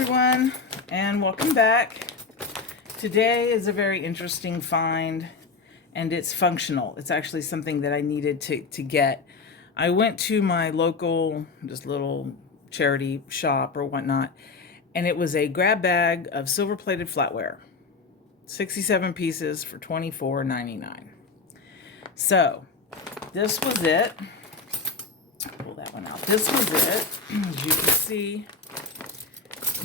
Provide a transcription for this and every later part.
everyone, and welcome back. Today is a very interesting find, and it's functional. It's actually something that I needed to get. I went to my local, just little charity shop or whatnot, and it was a grab bag of silver-plated flatware. 67 pieces for $24.99. So, this was it. Pull that one out. This was it. As you can see,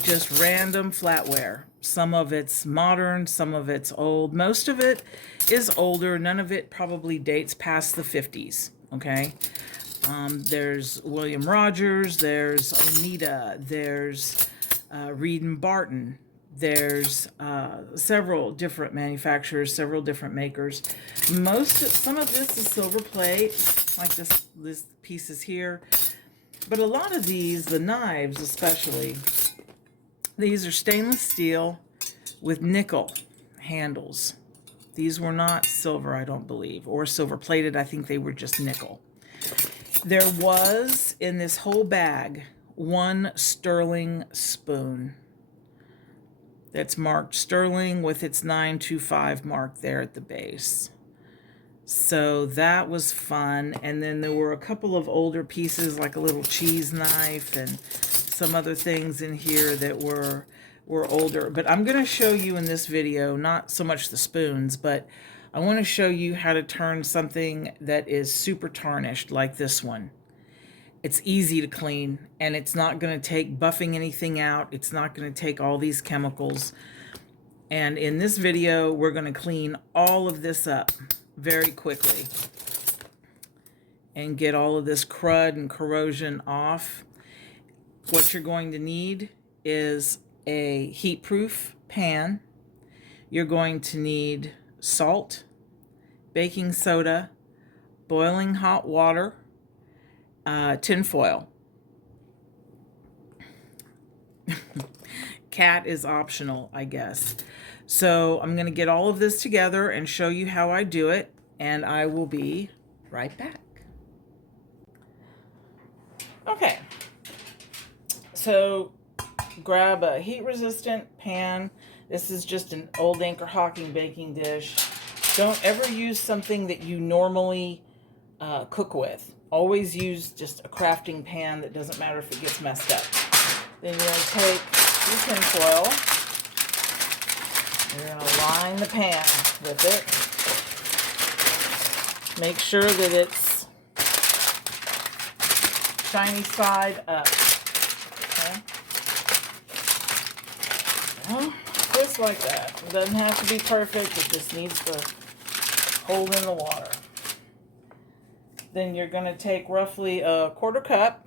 just random flatware. Some of it's modern, some of it's old. Most of it is older. None of it probably dates past the 50s, okay? There's William Rogers, there's Oneida, there's Reed and Barton. There's several different manufacturers, several different makers. Some of this is silver plate, like this pieces here. But a lot of these, the knives especially, these are stainless steel with nickel handles. These were not silver, I don't believe, or silver plated. I think they were just nickel. There was, in this whole bag, one sterling spoon that's marked sterling with its 925 mark there at the base. So that was fun. And then there were a couple of older pieces, like a little cheese knife and some other things in here that were older. But I'm going to show you in this video, not so much the spoons, but I want to show you how to turn something that is super tarnished like this one. It's easy to clean, and it's not going to take buffing anything out. It's not going to take all these chemicals. And in this video, we're going to clean all of this up very quickly and get all of this crud and corrosion off. What you're going to need is a heat-proof pan. You're going to need salt, baking soda, boiling hot water, tin foil. Cat is optional, I guess. So I'm going to get all of this together and show you how I do it, and I will be right back. Okay. So grab a heat-resistant pan. This is just an old Anchor Hocking baking dish. Don't ever use something that you normally cook with. Always use just a crafting pan. That doesn't matter if it gets messed up. Then you're going to take your tin foil. You're going to line the pan with it. Make sure that it's shiny side up. Okay? Well, just like that. It doesn't have to be perfect. It just needs to hold in the water. Then you're going to take roughly a quarter cup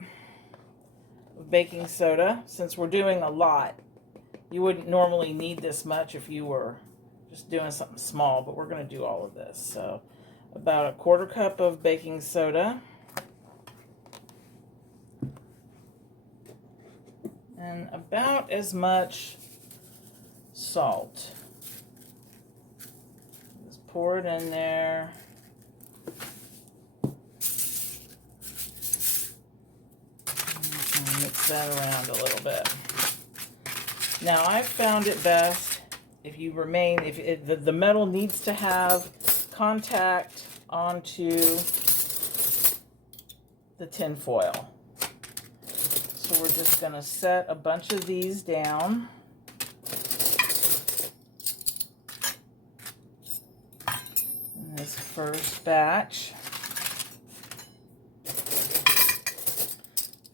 of baking soda. Since we're doing a lot, you wouldn't normally need this much if you were just doing something small, but we're going to do all of this. So about a quarter cup of baking soda. And about as much salt. Just pour it in there. Mix that around a little bit. Now, I've found it best if the metal needs to have contact onto the tin foil. So we're just going to set a bunch of these down. In this first batch.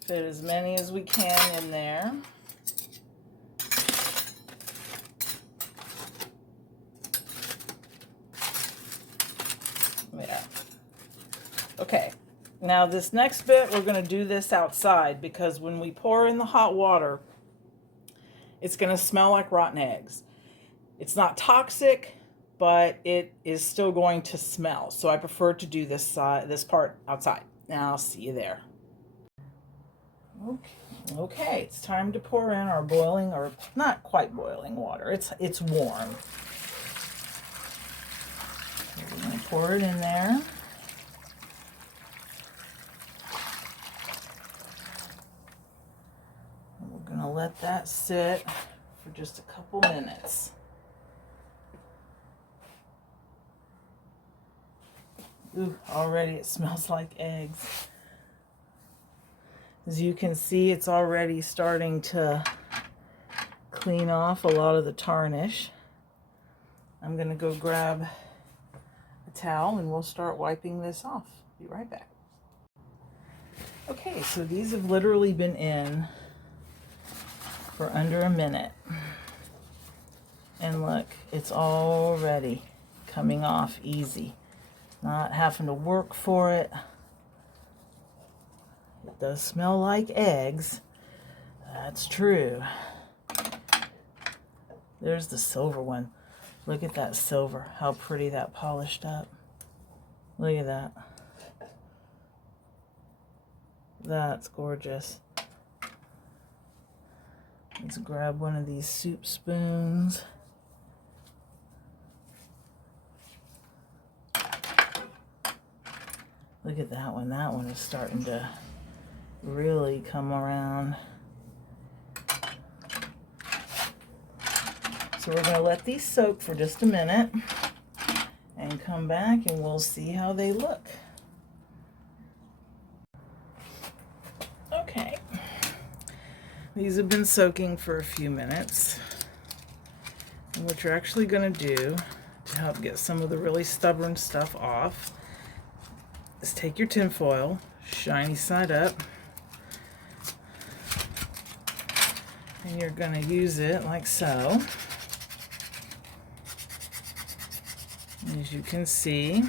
Fit as many as we can in there. Yeah. Okay. Now this next bit, we're going to do this outside because when we pour in the hot water, it's going to smell like rotten eggs. It's not toxic, but it is still going to smell. So I prefer to do this part outside. Now I'll see you there. Okay, it's time to pour in our boiling, or not quite boiling water. It's warm. We're going to pour it in there. We're going to let that sit for just a couple minutes. Ooh, already it smells like eggs. As you can see, it's already starting to clean off a lot of the tarnish. I'm going to go grab a towel and we'll start wiping this off. Be right back. Okay, so these have literally been in for under a minute. And look, it's already coming off easy. Not having to work for it. It does smell like eggs. That's true. There's the silver one. Look at that silver. How pretty that polished up. Look at that. That's gorgeous. Let's grab one of these soup spoons. Look at that one. That one is starting to really come around. So we're going to let these soak for just a minute and come back and we'll see how they look. Okay. These have been soaking for a few minutes. And what you're actually going to do to help get some of the really stubborn stuff off is take your tin foil, shiny side up, and you're going to use it like so. As you can see,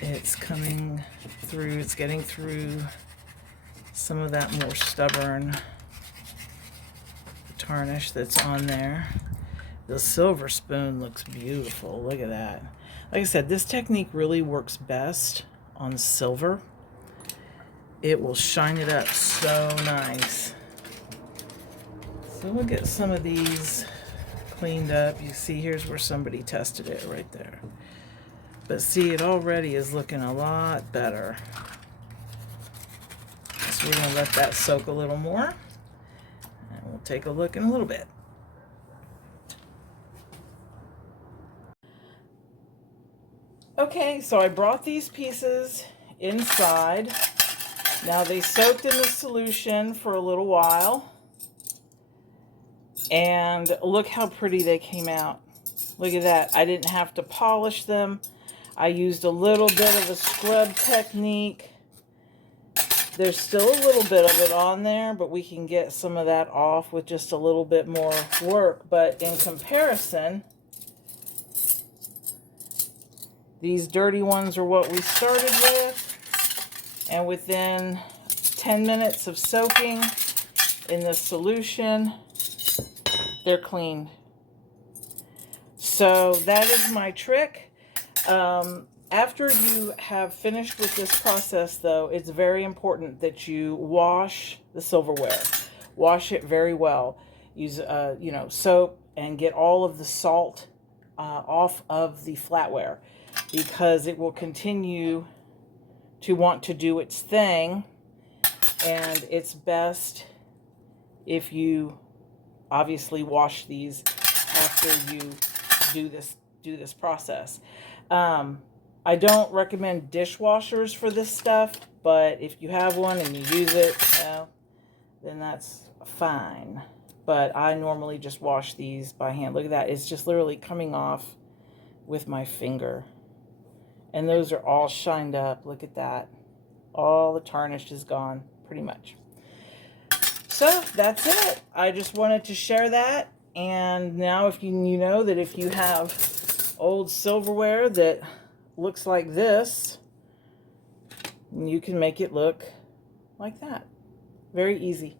it's coming through, it's getting through some of that more stubborn tarnish that's on there. The silver spoon looks beautiful. Look at that. Like I said, this technique really works best on silver. It will shine it up so nice. So we'll get some of these cleaned up. You see, here's where somebody tested it right there. But see, it already is looking a lot better. So we're going to let that soak a little more. And we'll take a look in a little bit. Okay, so I brought these pieces inside. Now they soaked in the solution for a little while. And look how pretty they came out. Look at that. I didn't have to polish them. I used a little bit of a scrub technique. There's still a little bit of it on there, but we can get some of that off with just a little bit more work. But in comparison, these dirty ones are what we started with, and within 10 minutes of soaking in the solution, they're cleaned. So that is my trick. After you have finished with this process, though, it's very important that you wash the silverware. Wash it very well. Use soap and get all of the salt off of the flatware, because it will continue to want to do its thing, and it's best if you obviously wash these after you do this process. I don't recommend dishwashers for this stuff, but if you have one and you use it, well, then that's fine. But I normally just wash these by hand. Look at that. It's just literally coming off with my finger. And those are all shined up. Look at that. All the tarnish is gone, pretty much. So that's it. I just wanted to share that. And now if you know that if you have old silverware that looks like this, you can make it look like that. Very easy.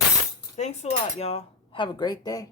Thanks a lot, y'all. Have a great day.